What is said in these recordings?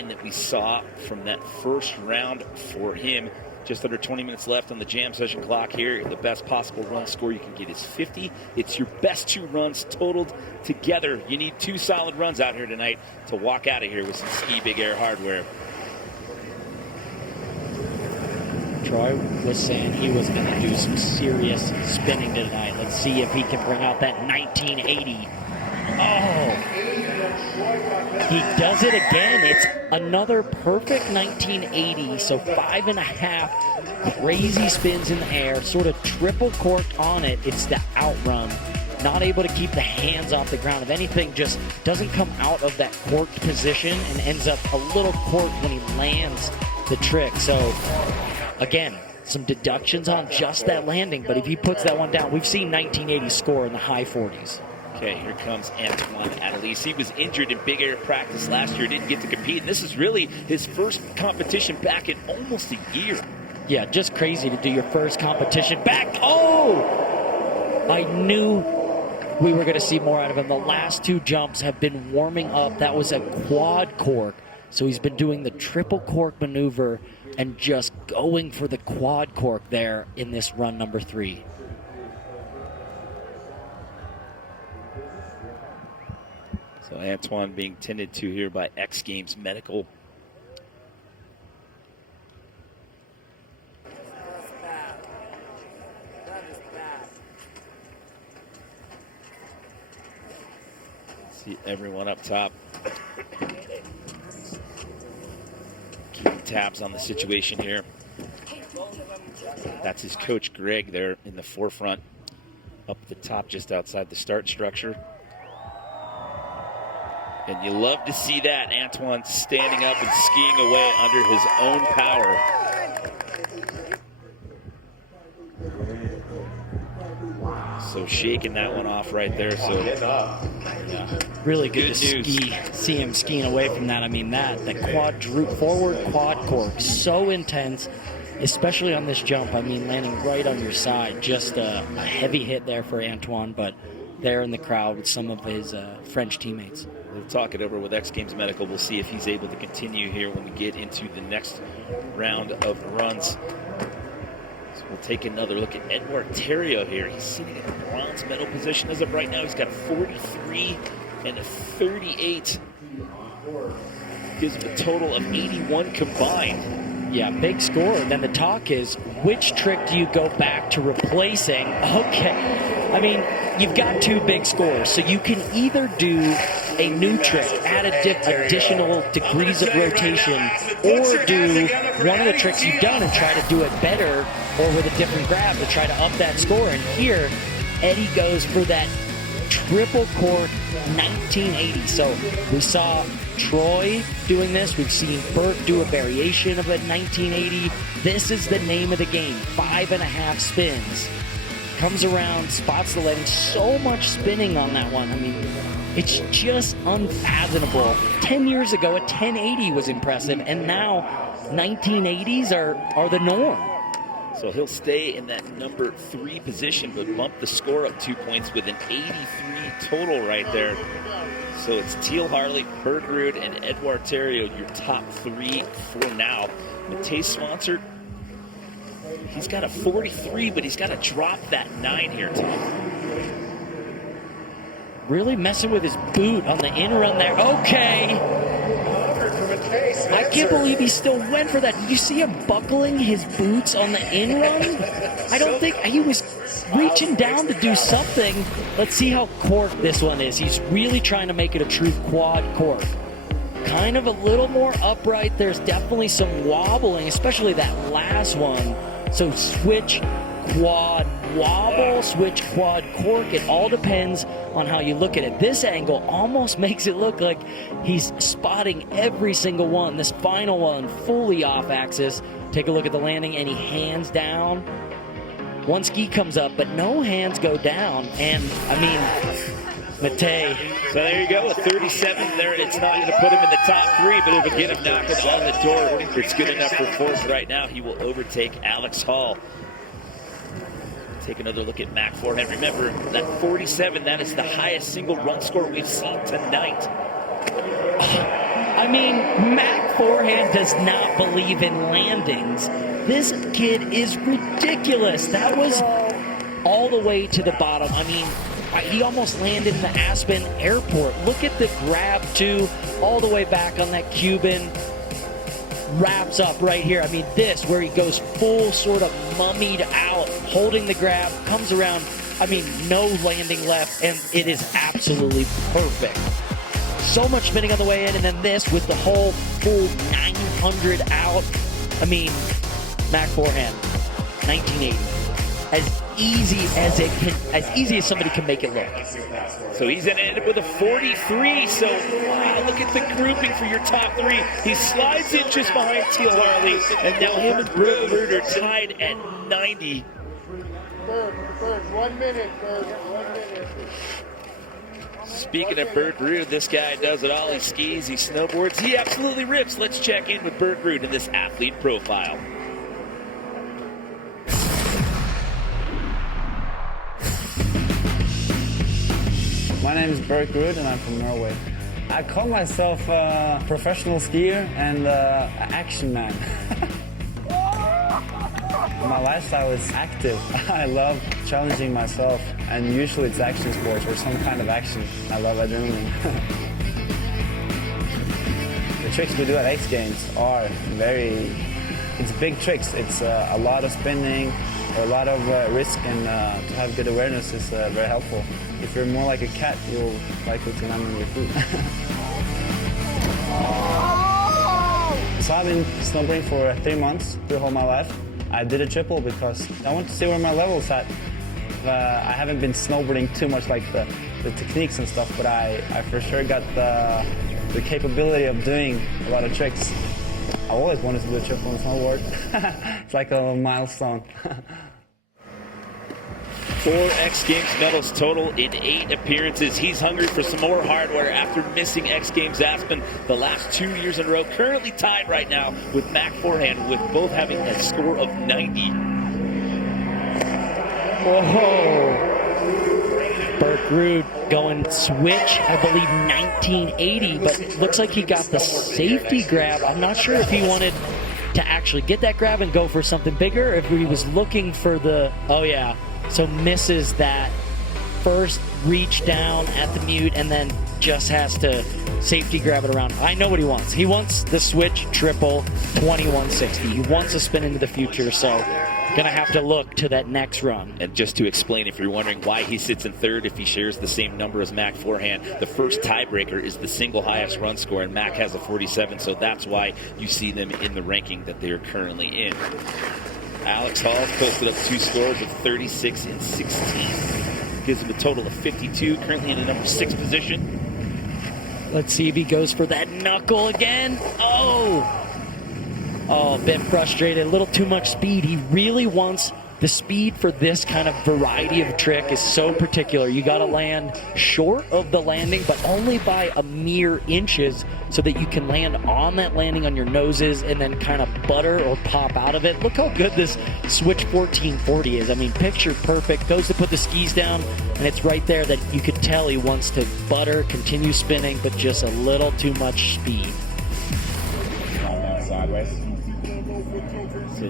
that we saw from that first round for him. Just under 20 minutes left on the jam session clock here. The best possible run score you can get is 50. It's your best 2 runs totaled together. You need 2 solid runs out here tonight to walk out of here with some ski big air hardware. Troy was saying he was going to do some serious spinning tonight. Let's see if he can bring out that 1980. Oh! He does it again. It's another perfect 1980. So 5.5 crazy spins in the air, sort of triple corked on it. It's the outrun. Not able to keep the hands off the ground. If anything, just doesn't come out of that corked position and ends up a little corked when he lands the trick. So again, some deductions on just that landing, but if he puts that one down, we've seen 1980 score in the high 40s. Okay, here comes Antoine Adelise. He was injured in big air practice last year, didn't get to compete. And this is really his first competition back in almost a year. Yeah, just crazy to do your first competition back. Oh! I knew we were going to see more out of him. The last 2 jumps have been warming up. That was a quad cork. So he's been doing the triple cork maneuver and just going for the quad cork there in this run number 3. So Antoine being tended to here by X Games Medical. See everyone up top. Keeping tabs on the situation here. That's his coach Greg there in the forefront. Up at the top just outside the start structure. And you love to see that. Antoine standing up and skiing away under his own power. So shaking that one off right there. So yeah, really good to see him skiing away from that. I mean, that quad droop forward quad cork, so intense, especially on this jump. I mean, landing right on your side. Just a heavy hit there for Antoine, but there in the crowd with some of his French teammates. We'll talk it over with X Games Medical. We'll see if he's able to continue here when we get into the next round of runs. So we'll take another look at Edouard Theriault here. He's sitting in the bronze medal position as of right now. He's got 43 and a 38. Gives him a total of 81 combined. Yeah, big score. And then the talk is, which trick do you go back to replacing? Okay. I mean, you've got 2 big scores, so you can either do a new trick, add additional degrees of rotation, or do one of the tricks you've done and try to do it better or with a different grab to try to up that score. And here, Eddie goes for that triple cork 1980. So we saw Troy doing this. We've seen Burt do a variation of a 1980. This is the name of the game. 5.5 spins. Comes around, spots the landing. So much spinning on that one. I mean, it's just unfathomable. 10 years ago, a 1080 was impressive, and now 1980s are the norm. So he'll stay in that number 3 position, but bump the score up 2 points with an 83 total right there. So it's Teal Harley, Bergerud, and Edouard Theriault, your top 3 for now. Matej Swanson, he's got a 43, but he's got to drop that 9 here, Tom. Really messing with his boot on the in run there. Okay. I can't believe he still went for that. Did you see him buckling his boots on the in run? I don't think he was reaching down to do something. Let's see how corked this one is. He's really trying to make it a true quad cork. Kind of a little more upright. There's definitely some wobbling, especially that last one. So switch quad wobble, switch quad cork. It all depends on how you look at it. This angle almost makes it look like he's spotting every single one. This final one fully off axis. Take a look at the landing, and he hands down. One ski comes up, but no hands go down. And I mean, Matej. So there you go, a 37 there. It's not going to put him in the top 3, but it'll get him knocking on the door. It's good enough for 4th right now. He will overtake Alex Hall. Take another look at Mac forehand. Remember, that 47, that is the highest single run score we've seen tonight. I mean, Mac forehand does not believe in landings. This kid is ridiculous. That was all the way to the bottom. I mean, he almost landed in the Aspen airport. Look at the grab, too, all the way back on that Cuban. Wraps up right here. I mean, this, where he goes full sort of mummied out, holding the grab, comes around. I mean, no landing left, and it is absolutely perfect. So much spinning on the way in, and then this with the whole full 900 out. I mean, Mac forehand, 1980. As easy as somebody can make it look. So he's going to end up with a 43. So, wow, look at the grouping for your top three. He slides in just behind Teal Harley, and now him and Bert Ruud are tied at 90. Bird, 1 minute, Bird, 1 minute. Speaking of Bert Ruud, this guy does it all. He skis, he snowboards, he absolutely rips. Let's check in with Bert Ruud in this athlete profile. My name is Bert Ruud and I'm from Norway. I call myself a professional skier and an action man. My lifestyle is active. I love challenging myself, and usually it's action sports or some kind of action. I love adrenaline. The tricks we do at X Games are it's big tricks. It's a lot of spinning, a lot of risk, and to have good awareness is very helpful. If you're more like a cat, you'll likely to land on your feet. So I've been snowboarding for 3 months, through all my life. I did a triple because I want to see where my level's at. I haven't been snowboarding too much, like the techniques and stuff, but I for sure got the capability of doing a lot of tricks. I always wanted to do a triple on snowboard. It's like a milestone. 4 X Games medals total in 8 appearances. He's hungry for some more hardware after missing X Games Aspen the last 2 years in a row. Currently tied right now with Mac forehand, with both having a score of 90. Whoa. Bert Ruud going switch, I believe 1980, but looks like he got the safety grab. I'm not sure if he wanted to actually get that grab and go for something bigger, if he was looking for oh yeah. So misses that first reach down at the mute and then just has to safety grab it around. I know what he wants. He wants the switch triple 2160. He wants to spin into the future, so going to have to look to that next run. And just to explain, if you're wondering why he sits in third if he shares the same number as Mac forehand, the first tiebreaker is the single highest run score, and Mac has a 47, so that's why you see them in the ranking that they are currently in. Alex Hall posted up 2 scores of 36 and 16. Gives him a total of 52, currently in the number 6 position. Let's see if he goes for that knuckle again. Oh, a bit frustrated, a little too much speed. He really wants the speed for this kind of variety of trick is so particular. You got to land short of the landing, but only by a mere inches so that you can land on that landing on your noses and then kind of butter or pop out of it. Look how good this switch 1440 is. I mean, picture perfect. Goes to put the skis down, and it's right there that you could tell he wants to butter, continue spinning, but just a little too much speed. Sideways. So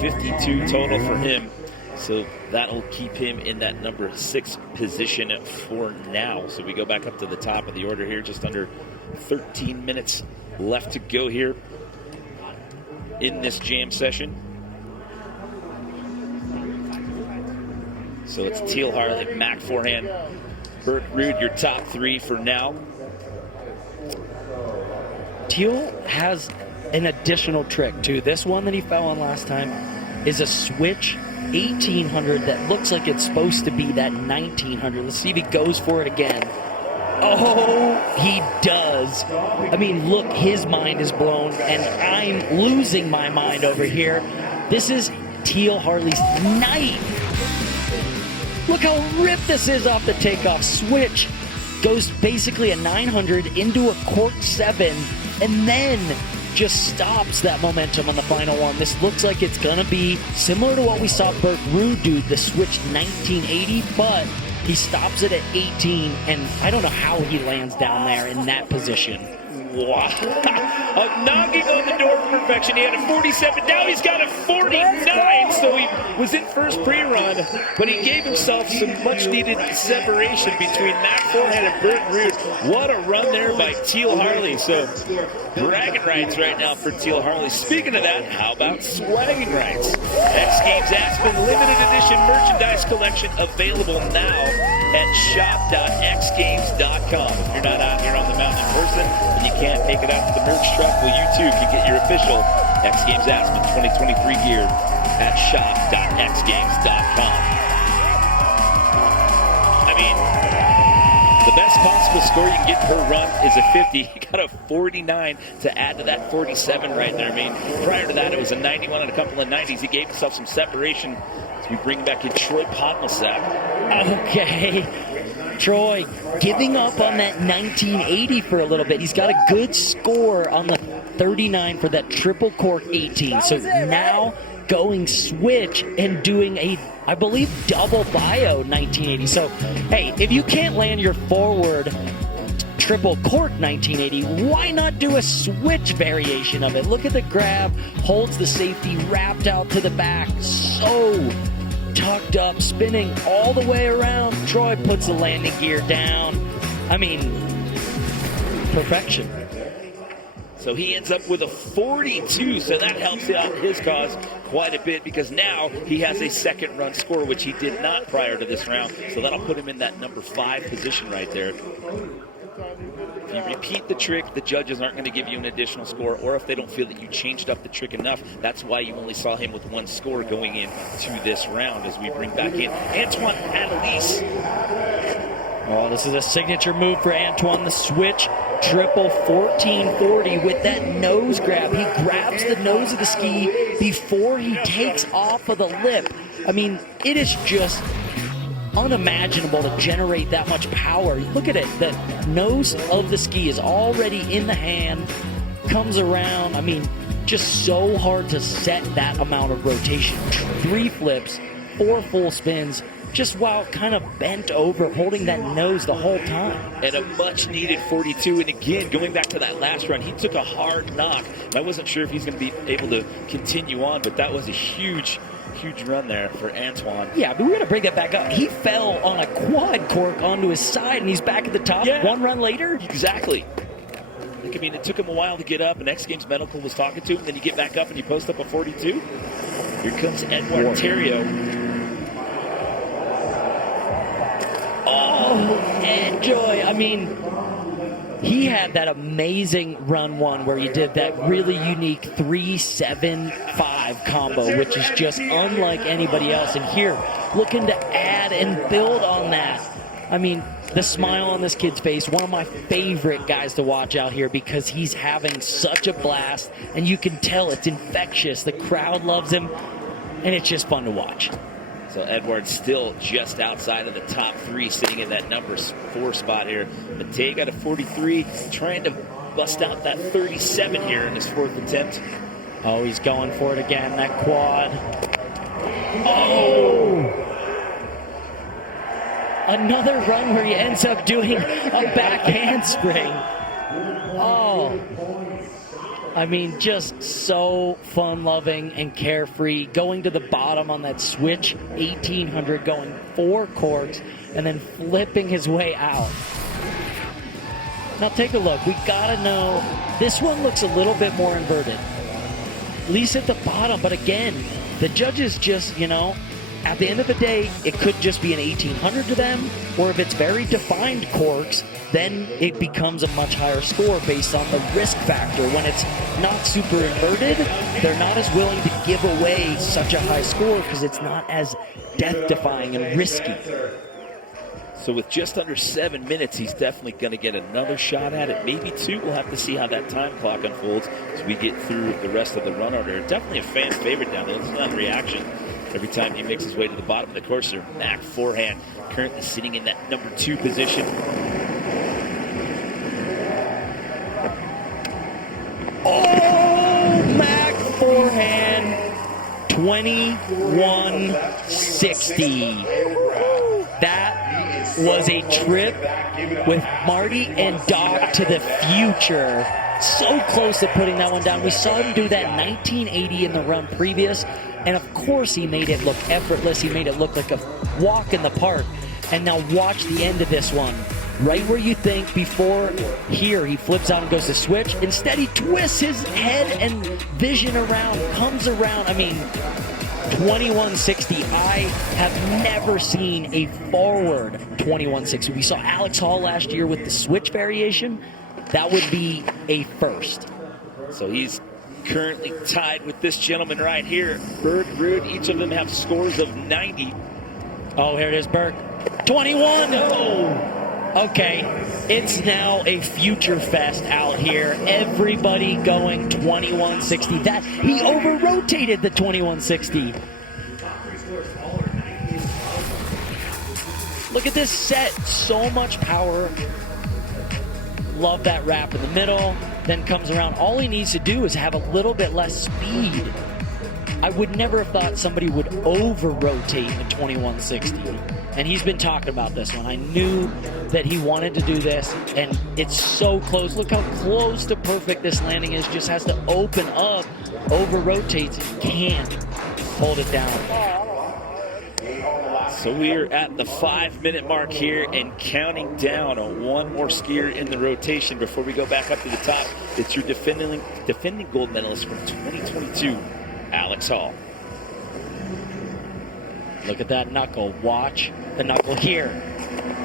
52 total for him. So that'll keep him in that number 6 position for now. So we go back up to the top of the order here, just under 13 minutes left to go here in this jam session. So it's Teal Harley, Mac forehand, Bert Ruud, your top 3 for now. Teal has an additional trick too. This one that he fell on last time is a switch 1800 that looks like it's supposed to be that 1900. Let's see if he goes for it again. Oh, he does. I mean, look, his mind is blown, and I'm losing my mind over here. This is Teal Harley's night. Look how ripped this is off the takeoff. Switch goes basically a 900 into a cork 7, and then just stops that momentum on the final one. This looks like it's going to be similar to what we saw Bert Ruud do, the switch 1980, but he stops it at 18, and I don't know how he lands down there in that position. Wow. Knocking on the door for perfection. He had a 47. Now he's got a 49. So he was in first pre-run, but he gave himself some much-needed separation between Mac Forehand and Bert Rude. What a run there by Teal Harley. So bragging rights right now for Teal Harley. Speaking of that, how about swagging rights? X Games Aspen limited edition merchandise collection available now at shop.xgames.com. If you're not out here on the mountain in person and you can't make it out to the merch truck, well, you too can get your official X Games Aspen 2023 gear at shop.xgames.com. I mean, the best possible score you can get per run is a 50. He got a 49 to add to that 47 right there. I mean, prior to that, it was a 91 and a couple of 90s. He gave himself some separation as we bring back in Troy Podmelsack. Okay. Troy giving up on that 1980 for a little bit. He's got a good score on the 39 for that triple cork 18. So now going switch and doing a, I believe, double bio 1980. So, hey, if you can't land your forward triple cork 1980, why not do a switch variation of it? Look at the grab, holds the safety wrapped out to the back. So tucked up, spinning all the way around. Troy puts the landing gear down. I mean, perfection. So he ends up with a 42, so that helps out his cause quite a bit because now he has a second run score, which he did not prior to this round. So that'll put him in that number 5 position right there. If you repeat the trick, the judges aren't going to give you an additional score, or if they don't feel that you changed up the trick enough, that's why you only saw him with 1 score going into this round as we bring back in Antoine Adelise. Oh, this is a signature move for Antoine, the switch triple 1440 with that nose grab. He grabs the nose of the ski before he takes off of the lip. I mean, it is just unimaginable to generate that much power. Look at it. The nose of the ski is already in the hand, comes around. I mean, just so hard to set that amount of rotation. 3 flips, 4 full spins, just while kind of bent over, holding that nose the whole time. And a much-needed 42. And again, going back to that last run, he took a hard knock. And I wasn't sure if he's going to be able to continue on, but that was a huge run there for Antoine. Yeah, but we're going to bring that back up. He fell on a quad cork onto his side, and he's back at the top 1 run later. Exactly. I mean, it took him a while to get up, and X Games Medical was talking to him. Then you get back up and you post up a 42. Here comes Edouard Theriault. Oh, enjoy. I mean, he had that amazing run 1 where he did that really unique 3-7-5 combo, which is just unlike anybody else. And here, looking to add and build on that. I mean, the smile on this kid's face, one of my favorite guys to watch out here because he's having such a blast, and you can tell it's infectious. The crowd loves him, and it's just fun to watch. So Edward's still just outside of the top 3, sitting in that number 4 spot here. Matei got a 43, trying to bust out that 37 here in his 4th attempt. Oh, he's going for it again, that quad. Oh! Another run where he ends up doing a back handspring. Oh. I mean, just so fun-loving and carefree. Going to the bottom on that switch 1800, going 4 corks, and then flipping his way out. Now take a look. We gotta know, this one looks a little bit more inverted. At least at the bottom, but again, the judges just, you know, at the end of the day, it could just be an 1800 to them, or if it's very defined corks, then it becomes a much higher score based on the risk factor. When it's not super inverted, they're not as willing to give away such a high score because it's not as death-defying and risky. So with just under 7 minutes, he's definitely going to get another shot at it. Maybe 2. We'll have to see how that time clock unfolds as we get through the rest of the run order. Definitely a fan favorite down there. Listen to that reaction every time he makes his way to the bottom of the course there. Mac Forehand currently sitting in that number 2 position. Oh, Mac Forehand, 2160. That was a trip with Marty and Doc to the future. So close to putting that one down. We saw him do that in 1980 in the run previous, and of course he made it look effortless. He made it look like a walk in the park. And now watch the end of this one. Right where you think before here he flips out and goes to switch. Instead he twists his head and vision around, comes around. I mean, 2160. I have never seen a forward 2160. We saw Alex Hall last year with the switch variation. That would be a first. So he's currently tied with this gentleman right here, Berg, Ruud. Each of them have scores of 90. Oh, here it is, Berg. 21. Oh. Okay, it's now a future fest out here. Everybody going 2160. That he over-rotated the 2160. Look at this set. So much power. Love that wrap in the middle. Then comes around. All he needs to do is have a little bit less speed. I would never have thought somebody would over-rotate the 2160. And he's been talking about this one. I knew that he wanted to do this, and it's so close. Look how close to perfect this landing is. Just has to open up, over-rotates, and can't hold it down. So we're at the 5-minute mark here and counting down on one more skier in the rotation before we go back up to the top. It's your defending gold medalist from 2022, Alex Hall. Look at that knuckle. Watch the knuckle here.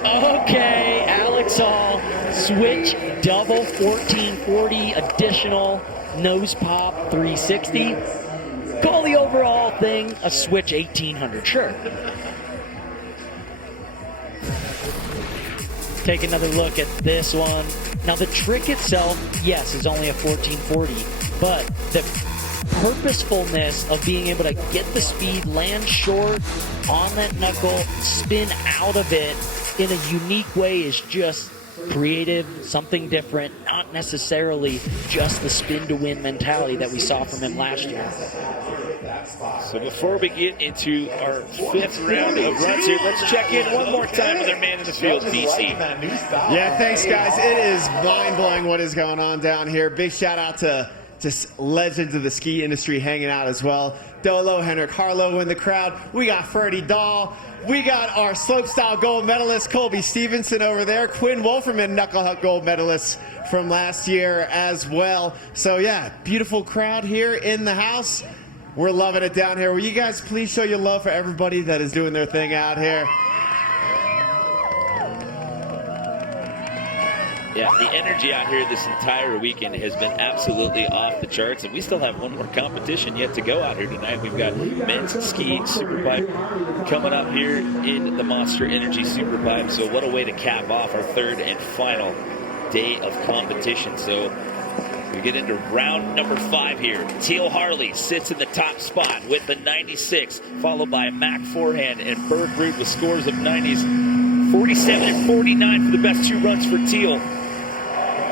Okay, Alex Hall. Switch, double 1440, additional nose pop 360. Call the overall thing a switch 1800, sure. Take another look at this one. Now the trick itself, yes, is only a 1440, but the purposefulness of being able to get the speed, land short on that knuckle, spin out of it in a unique way is just creative, something different, not necessarily just the spin to win mentality that we saw from him last year. So before we get into our 5th round of runs here, let's check in one more time with our man in the field, DC. Yeah, thanks guys. It is mind-blowing what is going on down here. Big shout out to just legends of the ski industry hanging out as well. Dolo, Henrik Harlow in the crowd. We got Ferdy Dahl. We got our slopestyle gold medalist, Colby Stevenson over there. Quinn Wolferman, knucklehuck gold medalist from last year as well. So yeah, beautiful crowd here in the house. We're loving it down here. Will you guys please show your love for everybody that is doing their thing out here? Yeah, the energy out here this entire weekend has been absolutely off the charts, and we still have one more competition yet to go out here tonight. We've got men's ski superpipe coming up here in the Monster Energy Superpipe. So what a way to cap off our 3rd and final day of competition. So we get into round number 5 here. Teal Harley sits in the top spot with the 96, followed by Mac Forehand and Berg Ruud with scores of 90s. 47 and 49 for the best 2 runs for Teal.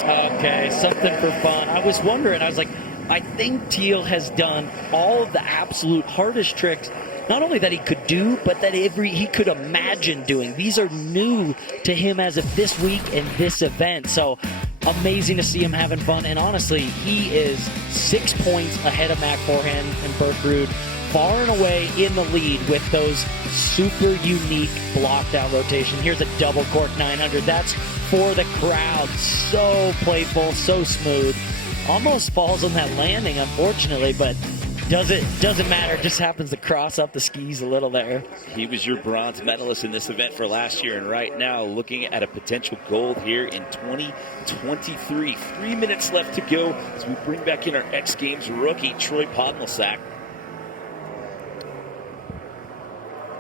Okay, something for fun. I was wondering, I was like, I think Teal has done all of the absolute hardest tricks, not only that he could do, but that he could imagine doing. These are new to him as of this week and this event. So amazing to see him having fun. And honestly, he is 6 points ahead of Mac Forehand and Berg Ruud, far and away in the lead with those super unique blocked out rotation. Here's a double cork 900. That's for the crowd. So playful, so smooth. Almost falls on that landing, unfortunately, but doesn't matter. Just happens to cross up the skis a little there. He was your bronze medalist in this event for last year, and right now looking at a potential gold here in 2023. 3 minutes left to go as we bring back in our X Games rookie, Troy Podmelsack.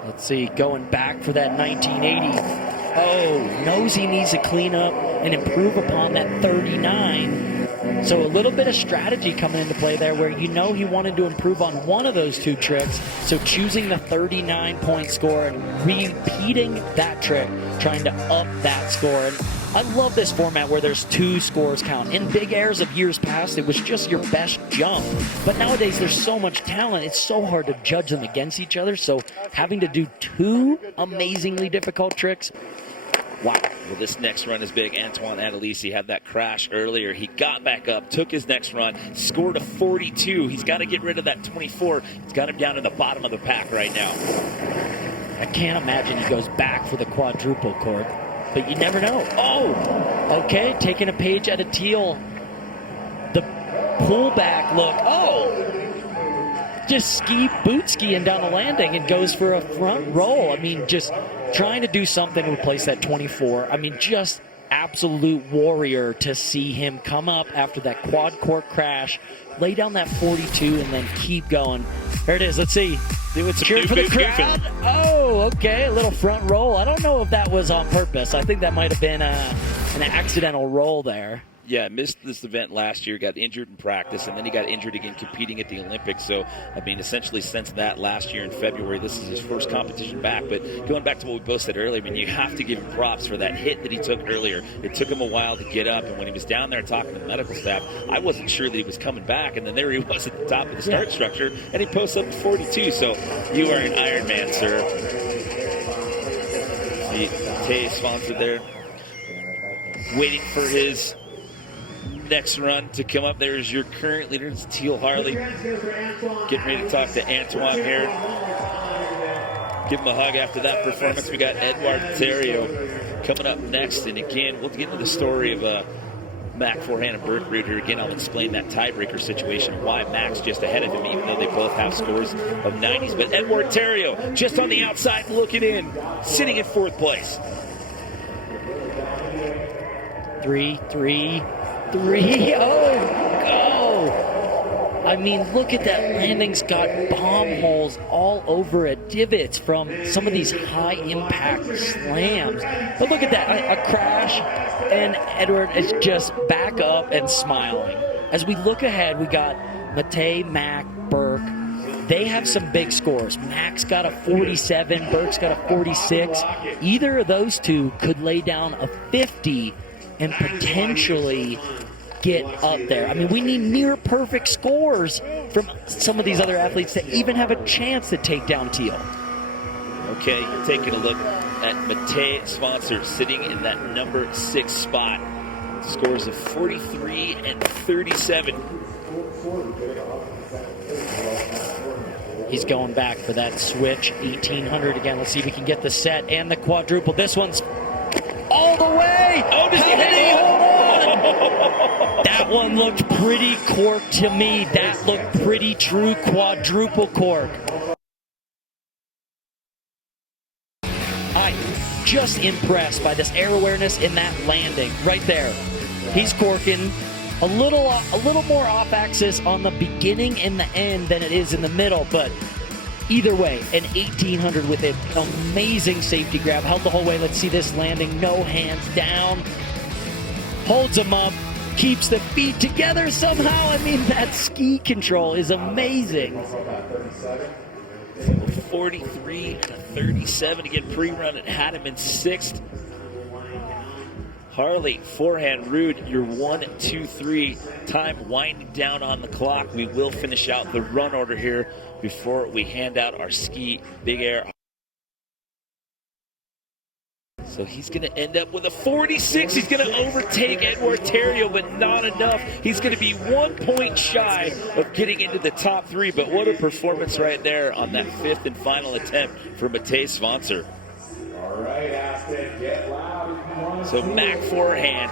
Let's see, going back for that 1980. Oh, knows he needs to clean up and improve upon that 39. So a little bit of strategy coming into play there where you know he wanted to improve on one of those 2 tricks. So choosing the 39-point score and repeating that trick, trying to up that score. And I love this format where there's 2 scores count. In big airs of years past, it was just your best jump. But nowadays, there's so much talent, it's so hard to judge them against each other. So having to do 2 amazingly difficult tricks, Wow. Well, this next run is big. Antoine Adelisi had that crash earlier. He got back up, took his next run, scored a 42. He's got to get rid of that 24. He's got him down in the bottom of the pack right now. I can't imagine he goes back for the quadruple court, but you never know. Oh, okay, taking a page out of Teal. The pullback look. Oh, just boot skiing down the landing and goes for a front roll. I mean, just trying to do something to replace that 24. I mean, just absolute warrior to see him come up after that quad court crash, lay down that 42, and then keep going. There it is. Let's see. Cheer for the crowd. Oh, okay. A little front roll. I don't know if that was on purpose. I think that might have been an accidental roll there. Yeah, missed this event last year, got injured in practice, and then he got injured again competing at the Olympics. So, I mean, essentially since that last year in February, this is his first competition back. But going back to what we both said earlier, I mean, you have to give him props for that hit that he took earlier. It took him a while to get up, and when he was down there talking to the medical staff, I wasn't sure that he was coming back, and then there he was at the top of the start structure, and he posts up to 42. So, you are an Iron Man, sir. The Tay sponsor there, waiting for his next run to come up. There's your current leader, it's Teal Harley. Getting ready to talk to Antoine here. Give him a hug after that performance. We got Edouard Theriault coming up next. And again, we'll get into the story of Mac Forehand and Burke Root here. Again, I'll explain that tiebreaker situation, why Mac's just ahead of him, even though they both have scores of 90s. But Edouard Theriault just on the outside looking in, sitting in fourth place. 3-3. Oh, go! I mean, look at that landing's got bomb holes all over it, divots from some of these high-impact slams. But look at that, a crash, and Edward is just back up and smiling. As we look ahead, we got Matei, Mac, Burke. They have some big scores. Mac's got a 47, Burke's got a 46. Either of those two could lay down a 50 and potentially get up there. I mean, we need near perfect scores from some of these other athletes to even have a chance to take down Teal. Okay, you're taking a look at Matei sponsor sitting in that number 6 spot. Scores of 43 and 37. He's going back for that switch, 1800 again. Let's see if we can get the set and the quadruple. This one's all the way. Oh, does he How did hit he it? hold on? That one looked pretty cork to me. That looked pretty true quadruple cork. I'm just impressed by this air awareness in that landing right there. He's corking a little more off axis on the beginning and the end than it is in the middle, but either way, an 1800 with an amazing safety grab. Held the whole way. Let's see this landing. No hands down. Holds him up. Keeps the feet together somehow. I mean, that ski control is amazing. 43 and a 37 again. Pre-run it had him in 6th. Harley, forehand, Rude, your 1, 2, 3. Time winding down on the clock. We will finish out the run order here before we hand out our ski big air. So he's going to end up with a 46. He's going to overtake Edouard Theriault, but not enough. He's going to be 1 point shy of getting into the top 3. But what a performance right there on that 5th and final attempt for Matei Sponsor. All right, Aspen, get loud. So Mac forehand.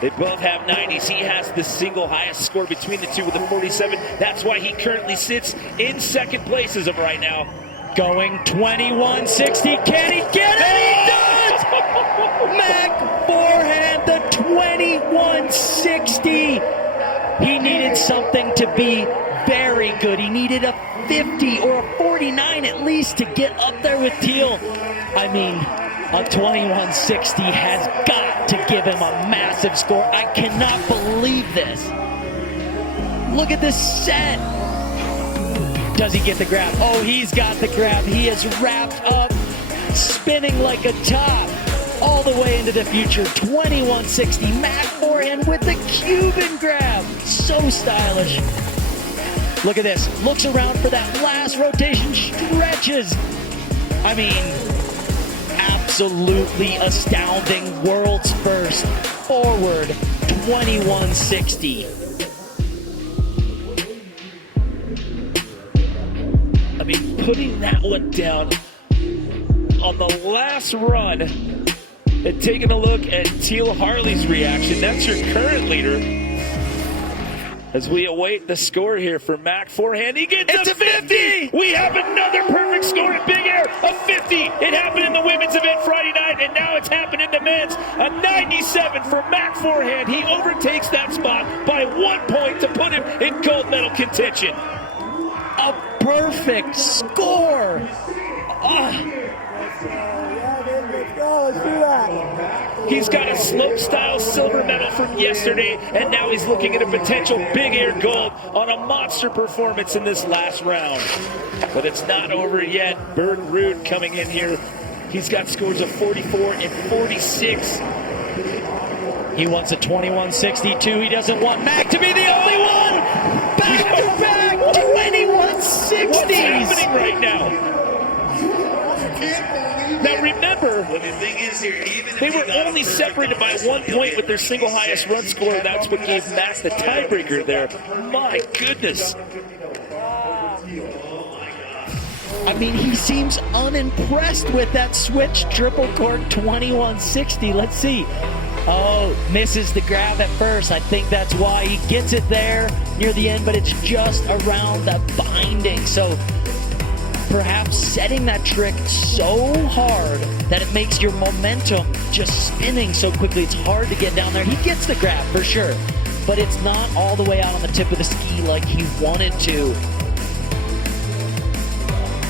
They both have 90s. He has the single highest score between the two with a 47. That's why he currently sits in 2nd place as of right now. Going 21-60. Can he get it? He does! Mac forehand, the 21-60. He needed something to be very good. He needed a 50 or a 49 at least to get up there with Teal. I mean, a 21-60 has got to give him a massive score. I cannot believe this. Look at this set. Does he get the grab? Oh, he's got the grab. He is wrapped up, spinning like a top, all the way into the future. 21-60, Mac forehand with the Cuban grab. So stylish. Look at this. Looks around for that last rotation, stretches. I mean, absolutely astounding world's first forward 2160. I mean, putting that one down on the last run and taking a look at Teal Harley's reaction. That's your current leader. As we await the score here for Mac forehand, he gets a 50! We have another perfect score in Big Air, a 50! It happened in the women's event Friday night, and now it's happened in the men's. A 97 for Mac forehand. He overtakes that spot by 1 point to put him in gold medal contention. A perfect score! He's got a slope-style silver medal from yesterday, and now he's looking at a potential Big Air gold on a monster performance in this last round. But it's not over yet. Berg Ruud coming in here. He's got scores of 44 and 46. He wants a 2162. He doesn't want Mac to be the only one. Back-to-back 2160s. What's happening right now? Now remember, they were only separated by 1 point with their single highest run score. That's what gave Mac the tiebreaker there. My goodness. I mean, he seems unimpressed with that switch triple cork 2160. Let's see. Oh, misses the grab at first. I think that's why he gets it there near the end, but it's just around the binding. So perhaps setting that trick so hard that it makes your momentum just spinning so quickly. It's hard to get down there. He gets the grab for sure, but it's not all the way out on the tip of the ski like he wanted to.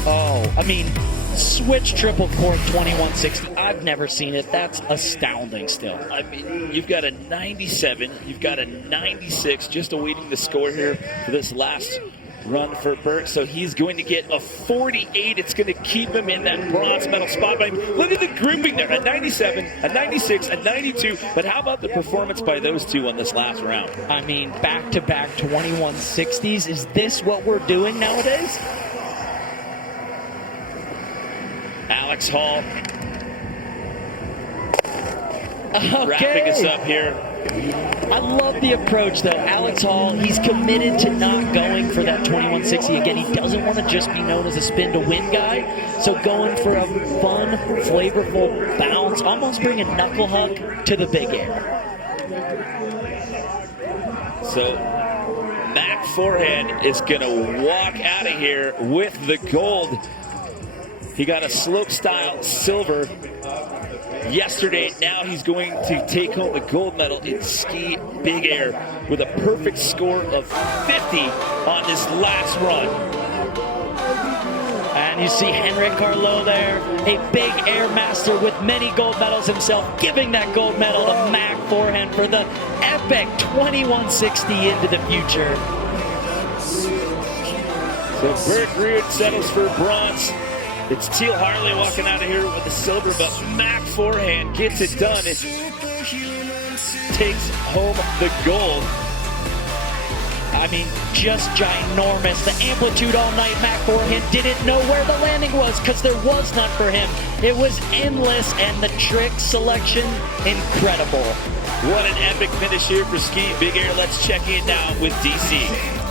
Oh, I mean, switch triple cork 2160. I've never seen it. That's astounding still. I mean, you've got a 97, you've got a 96, just awaiting the score here for this last run for Berg. So he's going to get a 48. It's going to keep him in that bronze medal spot. But look at the grouping there. A 97, a 96, a 92. But how about the performance by those two on this last round? I mean, back-to-back 2160s. Is this what we're doing nowadays? Alex Hall Okay. wrapping us up here. I love the approach, though. Alex Hall, he's committed to not going for that 2160. Again, he doesn't want to just be known as a spin-to-win guy. So going for a fun, flavorful bounce, almost bringing knuckle hug to the Big Air. So Mac forehand is going to walk out of here with the gold. He got a slope-style silver yesterday. Now he's going to take home the gold medal in ski Big Air with a perfect score of 50 on this last run. And you see Henrik Carlo there, a Big Air master with many gold medals himself, giving that gold medal to Mac forehand for the epic 2160 into the future. So Berg Ruud settles for bronze. It's Teal Harley walking out of here with the silver, but Mac forehand gets it done and takes home the gold. I mean, just ginormous. The amplitude all night. Mac forehand didn't know where the landing was because there was none for him. It was endless, and the trick selection, incredible. What an epic finish here for ski Big Air. Let's check in now with DC.